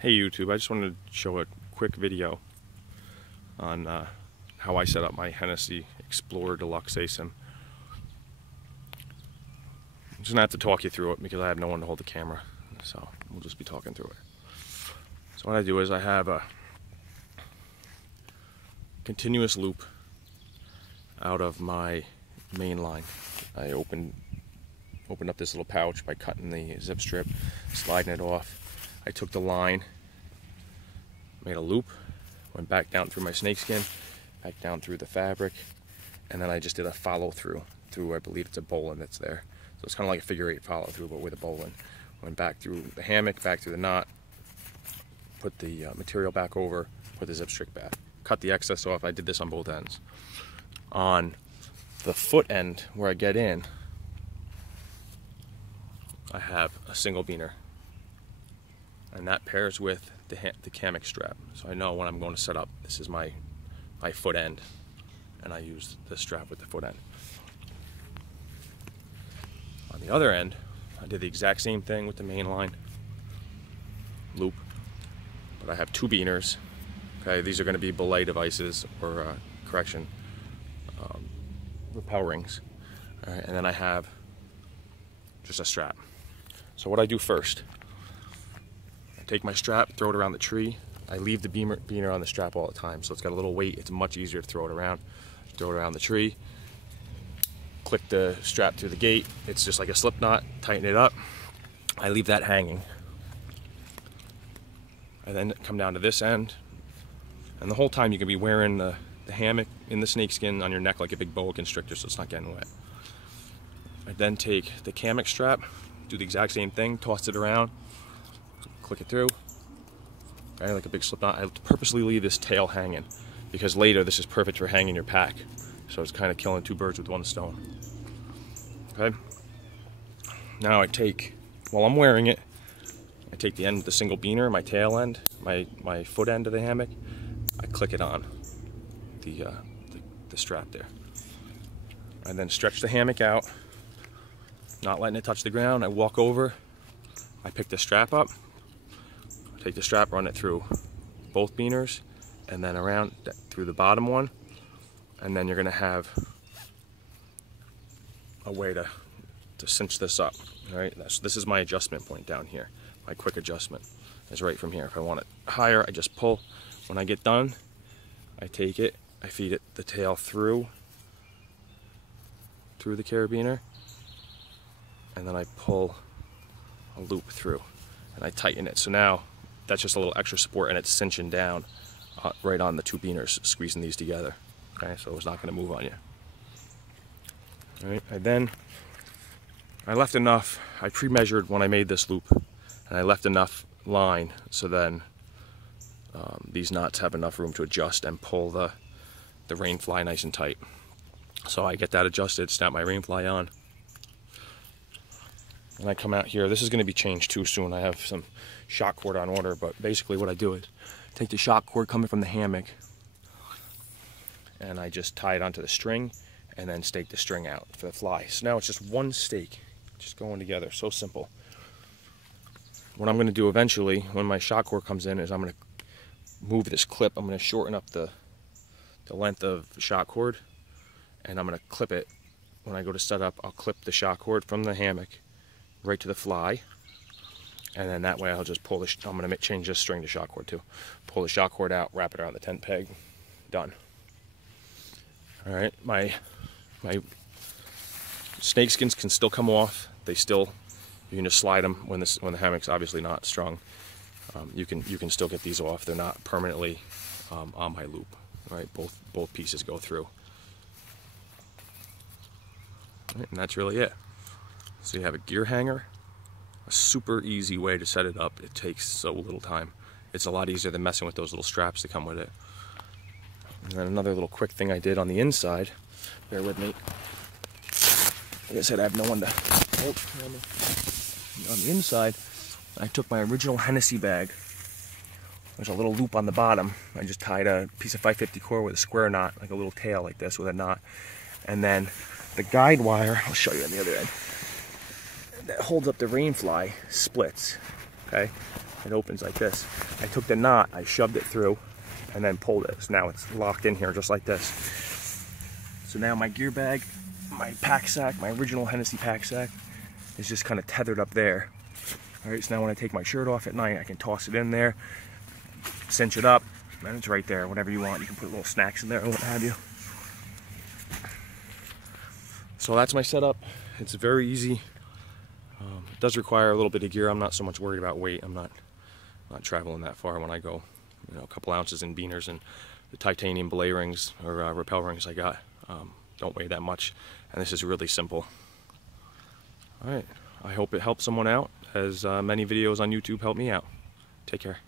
Hey YouTube, I just wanted to show a quick video on how I set up my Hennessey Explorer Deluxe asym. I'm just going to have to talk you through it because I have no one to hold the camera, so we'll just be talking through it. So what I do is I have a continuous loop out of my main line. I opened up this little pouch by cutting the zip strip, sliding it off. I took the line, made a loop, went back down through my snakeskin, back down through the fabric, and then I just did a follow through, I believe it's a bowline that's there. So it's kind of like a figure 8 follow through, but with a bowline. Went back through the hammock, back through the knot, put the material back over, put the zip strip back. Cut the excess off. I did this on both ends. On the foot end where I get in, I have a single beaner, and that pairs with the hammock strap. So I know when I'm going to set up, this is my foot end, and I use the strap with the foot end. On the other end, I did the exact same thing with the main line loop, but I have two beaners. Okay, these are going to be belay devices, or rappel rings. All right, and then I have just a strap. So what I do first, I take my strap, throw it around the tree. I leave the beaner on the strap all the time, so it's got a little weight. It's much easier to throw it around. Throw it around the tree, click the strap through the gate. It's just like a slip knot, tighten it up. I leave that hanging. I then come down to this end, and the whole time you can be wearing the hammock in the snakeskin on your neck like a big boa constrictor, so it's not getting wet. I then take the hammock strap, do the exact same thing, toss it around, click it through, okay, like a big slip knot. I purposely leave this tail hanging because later this is perfect for hanging your pack. So it's kind of killing two birds with one stone. Okay. Now I take, while I'm wearing it, I take the end of the single beaner, my tail end, my foot end of the hammock, I click it on the strap there. I then stretch the hammock out, not letting it touch the ground. I walk over, I pick the strap up, take the strap, run it through both beaners, and then around through the bottom one, and then you're going to have a way to cinch this up. All right, this is my adjustment point down here. My quick adjustment is right from here. If I want it higher, I just pull. When I get done, I take it, I feed it the tail through the carabiner, and then I pull a loop through, and I tighten it. So now that's just a little extra support, and it's cinching down right on the two beaners, squeezing these together. Okay, so it's not going to move on you. All right, I left enough. I pre-measured when I made this loop, and I left enough line so then these knots have enough room to adjust and pull the rain fly nice and tight. So I get that adjusted, snap my rain fly on, and I come out here. This is going to be changed too soon. I have some shock cord on order, but basically what I do is take the shock cord coming from the hammock, and I just tie it onto the string and then stake the string out for the fly. So now it's just one stake, just going together, so simple. What I'm going to do eventually, when my shock cord comes in, is I'm going to move this clip. I'm going to shorten up the length of the shock cord, and I'm going to clip it. When I go to set up, I'll clip the shock cord from the hammock right to the fly, and then that way I'll just pull I'm going to change this string to shock cord too. Pull the shock cord out, wrap it around the tent peg, done. All right, my snakeskins can still come off. You can just slide them when the hammock's obviously not strung. You can still get these off. They're not permanently on my loop. Right, both pieces go through. Right, and that's really it. So you have a gear hanger, a super easy way to set it up. It takes so little time. It's a lot easier than messing with those little straps that come with it. And then another little quick thing I did on the inside, bear with me. Like I said, I have no one to hold the camera. On the inside, I took my original Hennessey bag. There's a little loop on the bottom. I just tied a piece of 550 cord with a square knot, like a little tail like this with a knot. And then the guide wire, I'll show you on the other end, that holds up the rain fly splits. Okay, it opens like this. I took the knot, I shoved it through, and then pulled it. So now it's locked in here just like this. So now my gear bag, my pack sack, my original Hennessey pack sack, is just kind of tethered up there. All right, so now when I take my shirt off at night, I can toss it in there, cinch it up, and it's right there, whatever you want. You can put little snacks in there or what have you. So that's my setup. It's very easy. It does require a little bit of gear. I'm not so much worried about weight. I'm not traveling that far when I go, you know, a couple ounces in beaners, and the titanium belay rings or rappel rings I got don't weigh that much, and this is really simple. All right, I hope it helps someone out, as many videos on YouTube help me out. Take care.